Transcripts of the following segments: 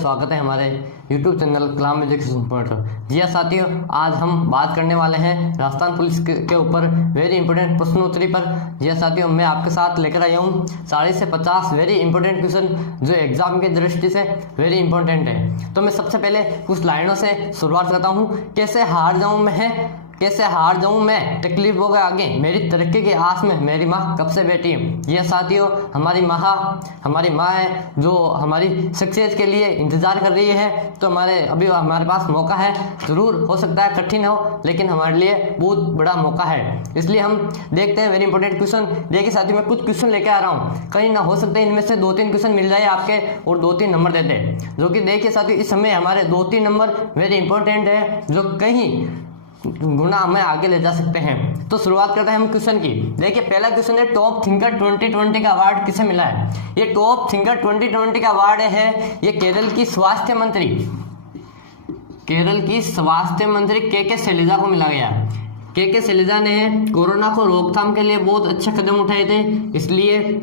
स्वागत है हमारे YouTube चैनल कलाम एजुकेशन पर। जी हाँ साथियों, आज हम बात करने वाले हैं राजस्थान पुलिस के ऊपर वेरी इंपॉर्टेंट प्रश्नोत्तरी पर। जी हाँ साथियों, मैं आपके साथ लेकर आया हूँ 40 से 50 वेरी इंपॉर्टेंट क्वेश्चन जो एग्जाम की दृष्टि से वेरी इंपॉर्टेंट है। तो मैं सबसे पहले कुछ लाइनों से शुरुआत करता हूँ। कैसे हार जाऊँ मैं तकलीफों के आगे, मेरी तरक्की की आस में मेरी माँ कब से बैठी। यह साथियों हमारी माँ है जो हमारी सक्सेस के लिए इंतजार कर रही है। तो अभी हमारे पास मौका है, जरूर हो सकता है कठिन हो, लेकिन हमारे लिए बहुत बड़ा मौका है। इसलिए हम देखते हैं वेरी इंपॉर्टेंट क्वेश्चन। देखिए साथियों, मैं कुछ क्वेश्चन लेके आ रहा हूँ, कहीं ना हो सकता है इनमें से 2-3 क्वेश्चन मिल जाए आपके और 2-3 नंबर देते हैं, जो कि देखिए साथियों इस समय हमारे 2-3 नंबर वेरी इंपॉर्टेंट है जो कहीं गुना हमें आगे ले जा सकते हैं। तो शुरुआत करते हैं हम क्वेश्चन की। देखिए पहला क्वेश्चन है, टॉप थिंकर 2020 का अवार्ड किसे मिला है। ये टॉप थिंकर 2020 का अवार्ड है, ये केरल की स्वास्थ्य मंत्री के शैलजा को मिला गया। के शैलजा ने कोरोना को रोकथाम के लिए बहुत अच्छे कदम उठाए थे, इसलिए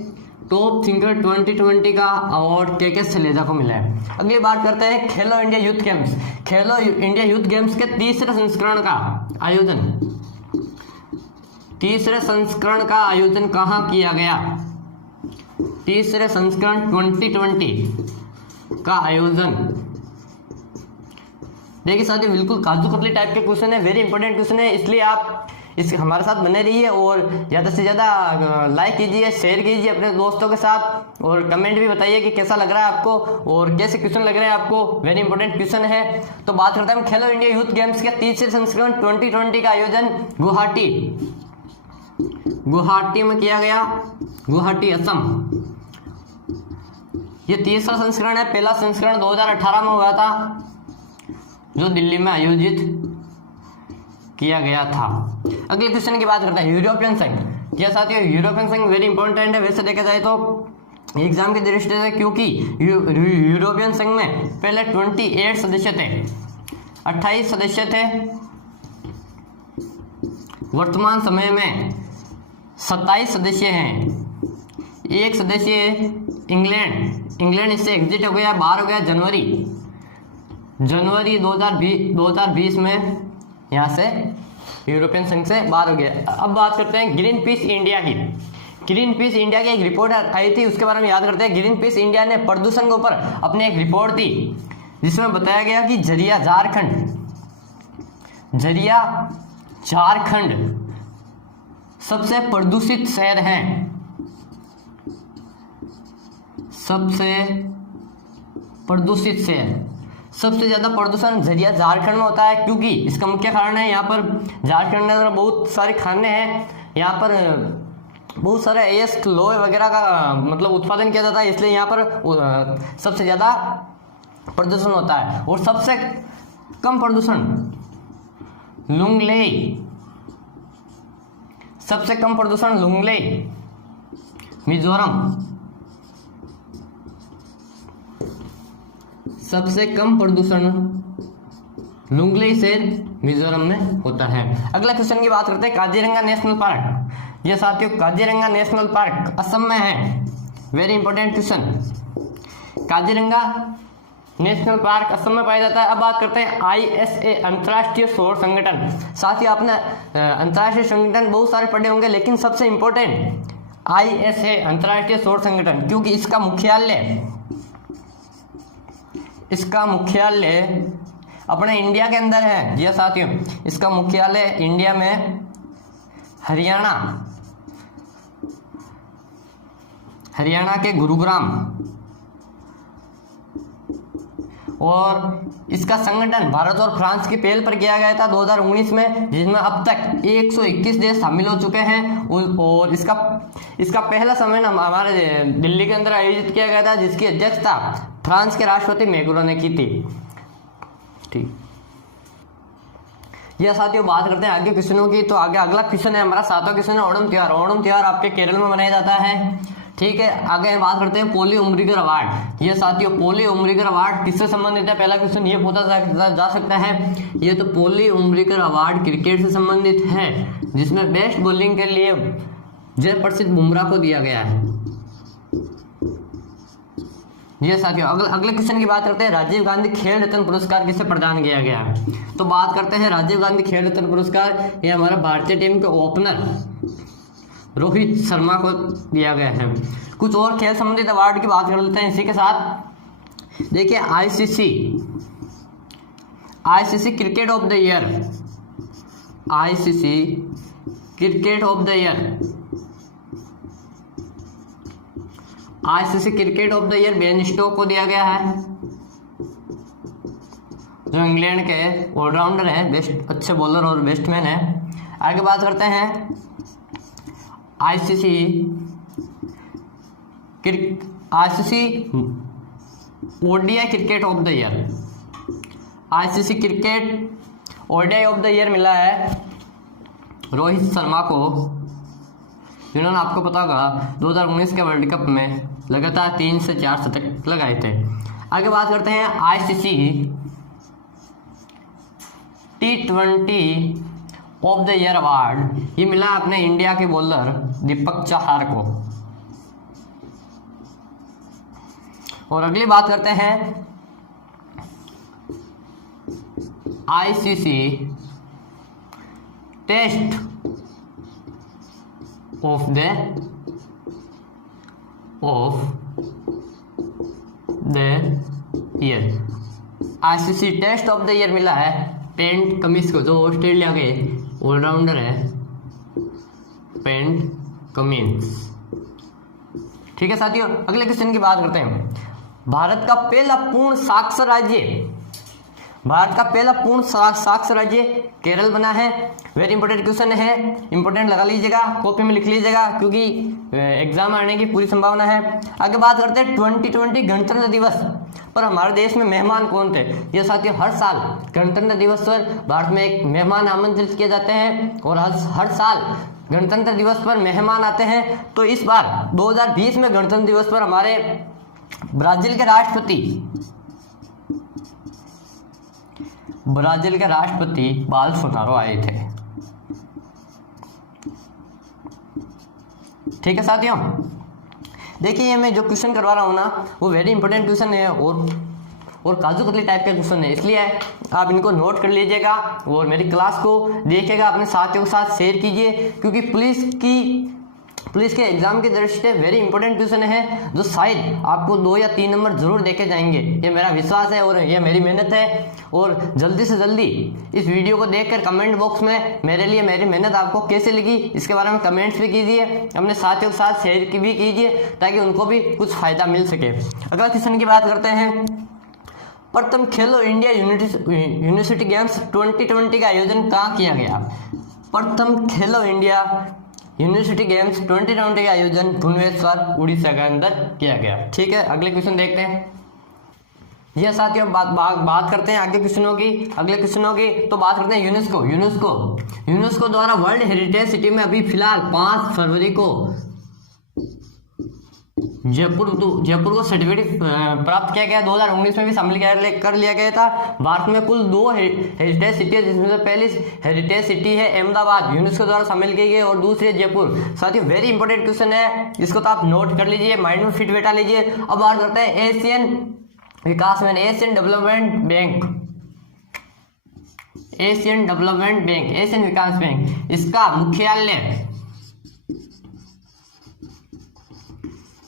टॉप थिंकर 2020 का अवार्ड के शैलजा को मिला है। अगली बात करते हैं खेलो इंडिया यूथ गेम्स। खेलो इंडिया यूथ गेम्स के तीसरे संस्करण का आयोजन कहाँ किया गया। तीसरे संस्करण 2020 का आयोजन। देखिए साथियों बिल्कुल काजू कतली टाइप के क्वेश्चन है, वेरी इंपॉर्टेंट क्वेश्चन है, इसलिए आप हमारे साथ बने रहिए और ज़्यादा से ज़्यादा लाइक कीजिए, शेयर कीजिए अपने दोस्तों के साथ और कमेंट भी बताइए कि कैसा लग रहा है आपको और कैसे क्वेश्चन लग रहे हैं आपको। वेरी इंपॉर्टेंट क्वेश्चन है। तो बात करते हैं खेलो इंडिया यूथ गेम्स के तीसरे संस्करण 2020 का आयोजन गुवाहाटी में किया गया, गुवाहाटी असम। ये तीसरा संस्करण है, पहला संस्करण 2018 में हुआ था जो दिल्ली में आयोजित किया गया था। अगले क्वेश्चन की बात करते हैं यूरोपियन संघ। यह साथियों यूरोपियन संघ वेरी इंपॉर्टेंट है वैसे देखा जाए तो एग्जाम की दृष्टि से, क्योंकि यूरोपियन संघ में पहले 28 सदस्य थे, 28 सदस्य थे। वर्तमान समय में 27 सदस्य हैं। एक सदस्य इंग्लैंड इससे एग्जिट हो गया, बाहर हो गया जनवरी 2020 में यहाँ से यूरोपियन संघ से बाहर हो गया। अब बात करते हैं ग्रीन पीस इंडिया की। ग्रीन पीस इंडिया की एक रिपोर्ट आई थी, उसके बारे में याद करते हैं। ग्रीन पीस इंडिया ने प्रदूषण के ऊपर अपनी एक रिपोर्ट दी जिसमें बताया गया कि झरिया झारखंड सबसे प्रदूषित शहर है। सबसे प्रदूषित शहर, सबसे ज्यादा प्रदूषण झरिया झारखंड में होता है, क्योंकि इसका मुख्य कारण है यहाँ पर झारखंड में अंदर बहुत सारे खाने हैं, यहाँ पर बहुत सारे एएस लोहे वगैरह का मतलब उत्पादन किया जाता है, इसलिए यहाँ पर सबसे ज्यादा प्रदूषण होता है। और सबसे कम प्रदूषण लुंगलेई, सबसे कम प्रदूषण लुंगलेई मिजोरम, सबसे कम प्रदूषण लुंगलेई से मिजोरम में होता है। अगला क्वेश्चन की बात करते हैं काजीरंगा नेशनल पार्क। यह साथियों काजीरंगा नेशनल पार्क असम में है, very important question. Kaziranga national park Assam में पाया जाता है। अब बात करते हैं ISA अंतर्राष्ट्रीय सौर संगठन। साथियों आपने अंतर्राष्ट्रीय संगठन बहुत सारे पढ़े होंगे, लेकिन सबसे इंपॉर्टेंट ISA अंतर्राष्ट्रीय सौर संगठन, क्योंकि इसका मुख्यालय अपने इंडिया के अंदर है। जी साथियों इसका मुख्यालय इंडिया में हरियाणा के गुरुग्राम, और इसका संगठन भारत और फ्रांस की पहल पर किया गया था 2019 में, जिसमें अब तक 121 देश शामिल हो चुके हैं। और इसका पहला सम्मेलन हमारे दिल्ली के अंदर आयोजित किया गया था, जिसकी अध्यक्षता फ्रांस के राष्ट्रपति मैक्रोन ने की थी। ठीक, यह साथियों बात करते हैं आगे क्वेश्चनों की। तो आगे अगला क्वेश्चन है हमारा 7वां क्वेश्चन है ओणम त्योहार। ओणम त्योहार आपके केरल में मनाया जाता है। ठीक है, आगे बात करते हैं पोली उम्रीगर अवार्ड। ये साथियों पोली उम्रीगर अवार्ड किससे संबंधित है, पहला क्वेश्चन ये पूछा जा सकता है। ये तो पोली उम्रीगर अवार्ड क्रिकेट से संबंधित है, जिसमें बेस्ट बॉलिंग के लिए जयप्रसिद्ध बुमराह को दिया गया है। जी साथियों, अगले क्वेश्चन की बात करते हैं। राजीव गांधी खेल रत्न पुरस्कार किसे प्रदान किया गया? तो बात करते हैं राजीव गांधी खेल रत्न पुरस्कार, ये हमारा भारतीय टीम के ओपनर रोहित शर्मा को दिया गया है। कुछ और खेल संबंधित अवार्ड की बात कर लेते हैं इसी के साथ। देखिए ICC cricket of the year, ICC cricket of the year, ICC cricket of the year Ben Stokes को दिया गया है, जो इंग्लैंड के ऑलराउंडर है, बेस्ट अच्छे बॉलर और बैट्समैन है। आगे बात करते हैं ICC ODI cricket of the year, ICC cricket ODI of the year मिला है रोहित शर्मा को, जिन्होंने आपको पता होगा 2019 के वर्ल्ड कप में लगातार 3 से 4 शतक लगाए थे। आगे बात करते हैं ICC T20 of the year award, ये मिला अपने इंडिया के बॉलर दीपक चहार को। और अगली बात करते हैं ICC test of the year, ICC test of the year मिला है पेंट कमिंस को, जो ऑस्ट्रेलिया के ऑलराउंडर है पेंट कमिंस। ठीक है साथियों, अगले क्वेश्चन की बात करते हैं। भारत का पहला पूर्ण साक्षर राज्य, भारत का पहला पूर्ण साक्षर राज्य केरल बना है। वेरी इंपॉर्टेंट क्वेश्चन है, इंपॉर्टेंट लगा लीजिएगा, कॉपी में लिख लीजिएगा, क्योंकि एग्जाम आने की पूरी संभावना है। आगे बात करते हैं 2020 गणतंत्र दिवस पर हमारे देश में मेहमान कौन थे? ये साथियों, हर साल गणतंत्र दिवस पर भारत में एक मेहमान आमंत्रित किए जाते हैं और हर साल गणतंत्र दिवस पर मेहमान आते हैं। तो इस बार 2020 में गणतंत्र दिवस पर हमारे ब्राजील के राष्ट्रपति बोल्सोनारो आए थे। ठीक है साथियों, देखिए ये मैं जो क्वेश्चन करवा रहा हूँ ना, वो वेरी इंपॉर्टेंट क्वेश्चन है और काजू कतली टाइप का क्वेश्चन है, इसलिए आप इनको नोट कर लीजिएगा और मेरी क्लास को देखिएगा, अपने साथियों के साथ शेयर कीजिए, क्योंकि पुलिस के एग्जाम की दृष्टि से वेरी इंपॉर्टेंट क्वेश्चन है, जो शायद आपको 2 या 3 नंबर जरूर देके जाएंगे। ये मेरा विश्वास है और ये मेरी मेहनत है। और जल्दी से जल्दी इस वीडियो को देखकर कमेंट बॉक्स में मेरे लिए मेरी मेहनत आपको कैसे लगी इसके बारे में कमेंट्स भी कीजिए, अपने साथियों के साथ शेयर भी कीजिए, ताकि उनको भी कुछ फायदा मिल सके। अगला क्वेश्चन की बात करते हैं। प्रथम खेलो इंडिया यूनिवर्सिटी गेम्स 2020 का आयोजन कहाँ किया गया? प्रथम खेलो इंडिया यूनिवर्सिटी गेम्स 2020 का आयोजन भुवनेश्वर उड़ीसा के अंदर किया गया। ठीक है, अगले क्वेश्चन देखते हैं। यह साथियों बात करते हैं आगे क्वेश्चनों की, अगले क्वेश्चनों की। तो बात करते हैं यूनेस्को द्वारा वर्ल्ड हेरिटेज सिटी में अभी फिलहाल 5 फरवरी को जयपुर को सर्टिफिकेट प्राप्त किया गया। 2019 में भी शामिल कर लिया गया था। भारत में कुल 2 हेरिटेज सिटी है, जिसमें से पहली हेरिटेज सिटी है अहमदाबाद, यूनेस्को द्वारा शामिल की गई, और दूसरी है जयपुर। साथियों वेरी इंपॉर्टेंट क्वेश्चन है, इसको तो आप नोट कर लीजिए, माइंड में फिट बैठा लीजिए। अब बात करते हैं एशियन विकास बैंक,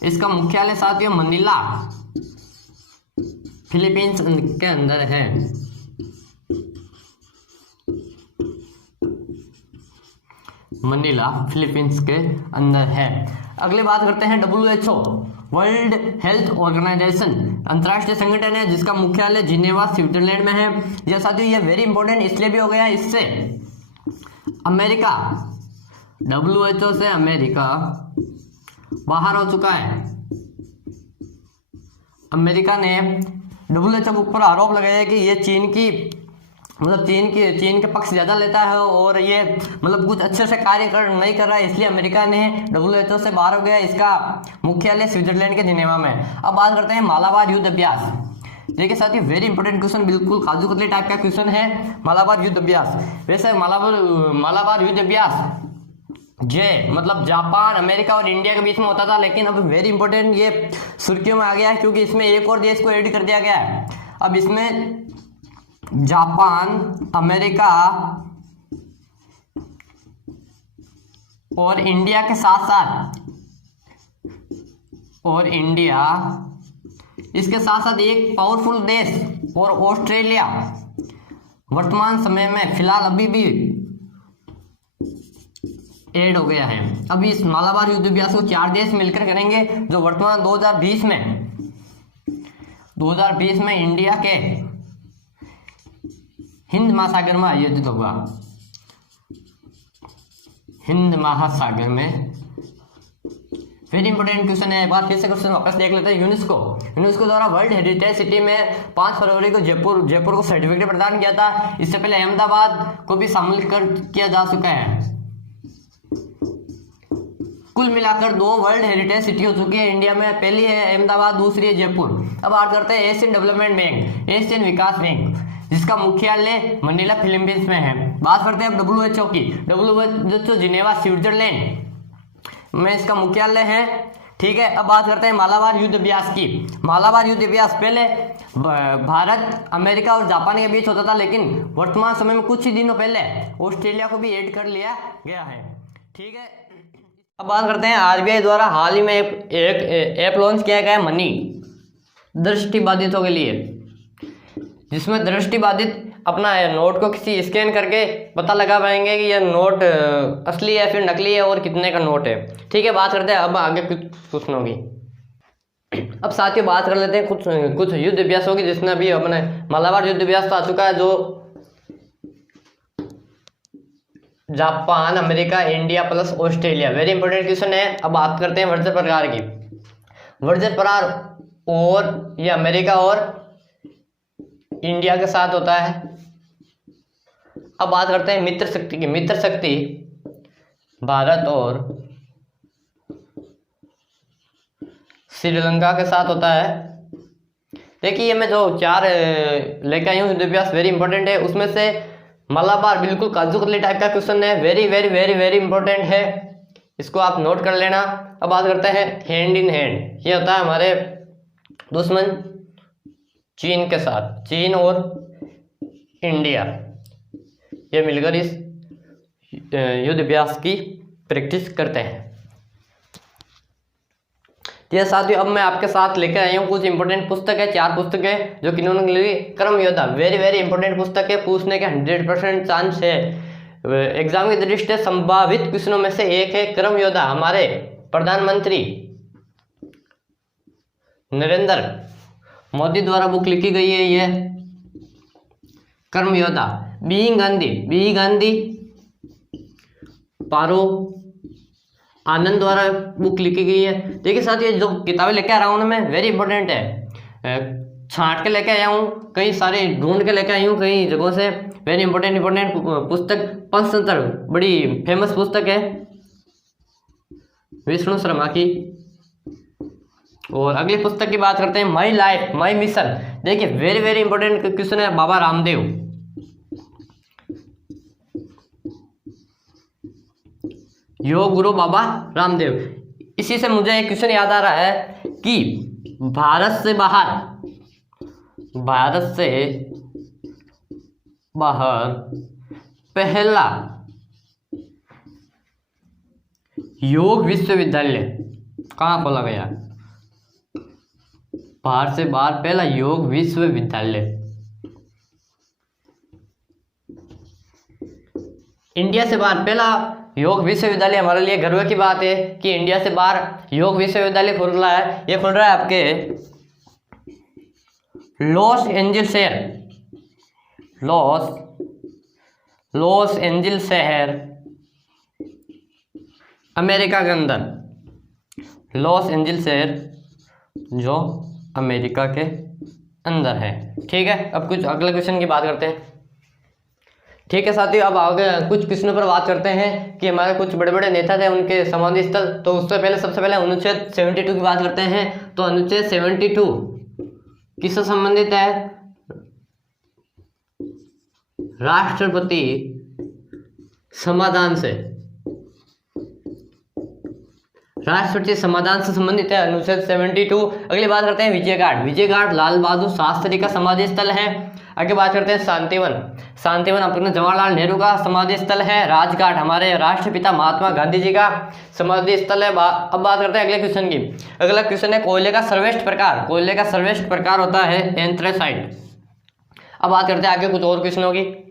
इसका मुख्यालय साथियों मनीला फिलीपींस के अंदर है। मनीला फिलीपींस के अंदर है। अगली बात करते हैं WHO, वर्ल्ड हेल्थ ऑर्गेनाइजेशन, अंतर्राष्ट्रीय संगठन है जिसका मुख्यालय जिनेवा स्विट्जरलैंड में है। यह साथियों ये वेरी इंपॉर्टेंट इसलिए भी हो गया, इससे अमेरिका, WHO से अमेरिका बाहर हो चुका है। अमेरिका ने WHO के ऊपर आरोप लगाया कि ये चीन के पक्ष ज्यादा लेता है और ये कुछ अच्छे से कार्य नहीं कर रहा है, इसलिए अमेरिका ने WHO से बाहर हो गया। इसका मुख्यालय स्विट्जरलैंड के जिनेवा में। अब बात करते हैं मालाबार युद्ध अभ्यास। देखिए साथियों वेरी इंपॉर्टेंट क्वेश्चन, बिल्कुल काजू कतली टाइप का क्वेश्चन है। मालाबार युद्ध अभ्यास, वैसे मालाबार युद्ध अभ्यास जे मतलब जापान, अमेरिका और इंडिया के बीच में होता था, लेकिन अब वेरी इंपॉर्टेंट ये सुर्खियों में आ गया है क्योंकि इसमें एक और देश को ऐड कर दिया गया है। अब इसमें जापान, अमेरिका और इंडिया के साथ साथ इसके साथ साथ एक पावरफुल देश और ऑस्ट्रेलिया वर्तमान समय में फिलहाल अभी भी ऐड हो गया है। अभी इस मालाबार युद्ध अभ्यास को 4 देश मिलकर करेंगे, जो वर्तमान 2020 में इंडिया के हिंद महासागर में आयोजित होगा। हिंद महासागर में वेरी इंपॉर्टेंट क्वेश्चन है। एक बार फिर से क्वेश्चन वापस देख लेते हैं। यूनेस्को द्वारा वर्ल्ड हेरिटेज सिटी में 5 फरवरी को जयपुर को सर्टिफिकेट प्रदान किया था। इससे पहले अहमदाबाद को भी शामिल किया जा चुका है। कुल मिलाकर 2 वर्ल्ड हेरिटेज सिटी हो चुकी है इंडिया में। पहली है अहमदाबाद, दूसरी है जयपुर। अब बात करते हैं एशियन डेवलपमेंट बैंक, एशियन विकास बैंक, जिसका मुख्यालय मनीला फिलीपींस में है। बात करते हैं अब WHO की। WHO जिनेवा स्विट्जरलैंड में इसका मुख्यालय है। ठीक है, अब बात करते हैं मालाबार युद्ध अभ्यास की। मालाबार युद्ध अभ्यास पहले भारत, अमेरिका और जापान के बीच होता था, लेकिन वर्तमान समय में कुछ ही दिनों पहले ऑस्ट्रेलिया को भी ऐड कर लिया गया है। ठीक है, अब बात करते हैं RBI द्वारा हाल ही में एक ऐप लॉन्च किया गया है मनी, दृष्टिबाधितों के लिए, जिसमें दृष्टिबाधित अपना नोट को किसी स्कैन करके पता लगा पाएंगे कि यह नोट असली है फिर नकली है और कितने का नोट है। ठीक है, बात करते हैं अब आगे कुछ प्रश्नों की। अब साथियों बात कर लेते हैं कुछ युद्ध अभ्यासों की, जिसमें अभी अपने मालाबार युद्ध अभ्यास तो आ चुका है, जो Japan, America, India plus Australia. Very important question है। अब बात करते हैं वर्जन प्रकार की। वर्जन प्रकार और ये अमेरिका और इंडिया के साथ होता है। अब बात करते हैं मित्र शक्ति की। मित्र शक्ति भारत और श्रीलंका के साथ होता है। देखिए मैं जो 4 लेकर आई हूँ युद्ध अभ्यास वेरी इंपॉर्टेंट है, उसमें से मालाबार बिल्कुल काजू कतली टाइप का क्वेश्चन है। Very very very very important है, इसको आप नोट कर लेना। अब बात करते हैं हैंड इन हैंड। ये होता है हमारे दुश्मन चीन के साथ, चीन और इंडिया ये मिलकर इस युद्ध अभ्यास की प्रैक्टिस करते हैं। ये साथियों अब मैं आपके साथ लेकर आया हूँ कुछ इंपॉर्टेंट पुस्तक है, 4 पुस्तकें जो किन्होंने लिए। कर्म योद्धा वेरी वेरी इंपॉर्टेंट पुस्तक है, पूछने के 100% चांस है एग्जाम की दृष्टि से। संभावित क्वेश्चनों में से एक है कर्म योद्धा। हमारे प्रधानमंत्री नरेंद्र मोदी द्वारा बुक लिखी गई है ये कर्म योद्धा। बी गांधी पारो आनंद द्वारा बुक लिखी गई है। देखिए साथ ये जो किताबें लेके आ रहा हूँ मैं वेरी इंपॉर्टेंट है, छांट के लेके आया हूँ, कई सारे ढूंढ के लेके आई हूँ कई जगहों से। वेरी इंपॉर्टेंट पुस्तक, पंचतंत्र बड़ी फेमस पुस्तक है विष्णु शर्मा की। और अगली पुस्तक की बात करते हैं माई लाइफ माई मिशन। देखिए वेरी वेरी इंपॉर्टेंट क्वेश्चन है, बाबा रामदेव। योग गुरु बाबा रामदेव। इसी से मुझे एक क्वेश्चन याद आ रहा है कि भारत से बाहर पहला योग विश्वविद्यालय कहाँ खोला गया? भारत से बाहर पहला योग विश्वविद्यालय इंडिया से बाहर पहला योग विश्वविद्यालय। हमारे लिए गर्व की बात है कि इंडिया से बाहर योग विश्वविद्यालय खुल रहा है। ये खुल रहा है आपके लॉस एंजिल्स शहर अमेरिका के अंदर। लॉस एंजिल्स शहर जो अमेरिका के अंदर है। ठीक है, अब कुछ अगले क्वेश्चन की बात करते हैं। ठीक है साथियों, अब आगे कुछ क्वेश्चनों पर बात करते हैं कि हमारे कुछ बड़े बड़े नेता थे उनके समाधि स्थल। तो उससे पहले सबसे पहले अनुच्छेद 72 की बात करते हैं। तो अनुच्छेद 72 किससे संबंधित है? राष्ट्रपति समाधान से। राष्ट्रपति समाधान से संबंधित है अनुच्छेद 72। अगली बात करते हैं विजय घाट। विजय घाट लाल बहादुर शास्त्री का समाधि स्थल है। आगे बात करते हैं शांतिवन। शांतिवन अपने जवाहरलाल नेहरू का समाधि स्थल है। राजघाट हमारे राष्ट्रपिता महात्मा गांधी जी का समाधि स्थल है। अब बात करते हैं अगले क्वेश्चन की। अगला क्वेश्चन है कोयले का सर्वश्रेष्ठ प्रकार। कोयले का सर्वश्रेष्ठ प्रकार होता है एंथ्रेसाइट। अब बात करते हैं आगे कुछ और क्वेश्चनों की।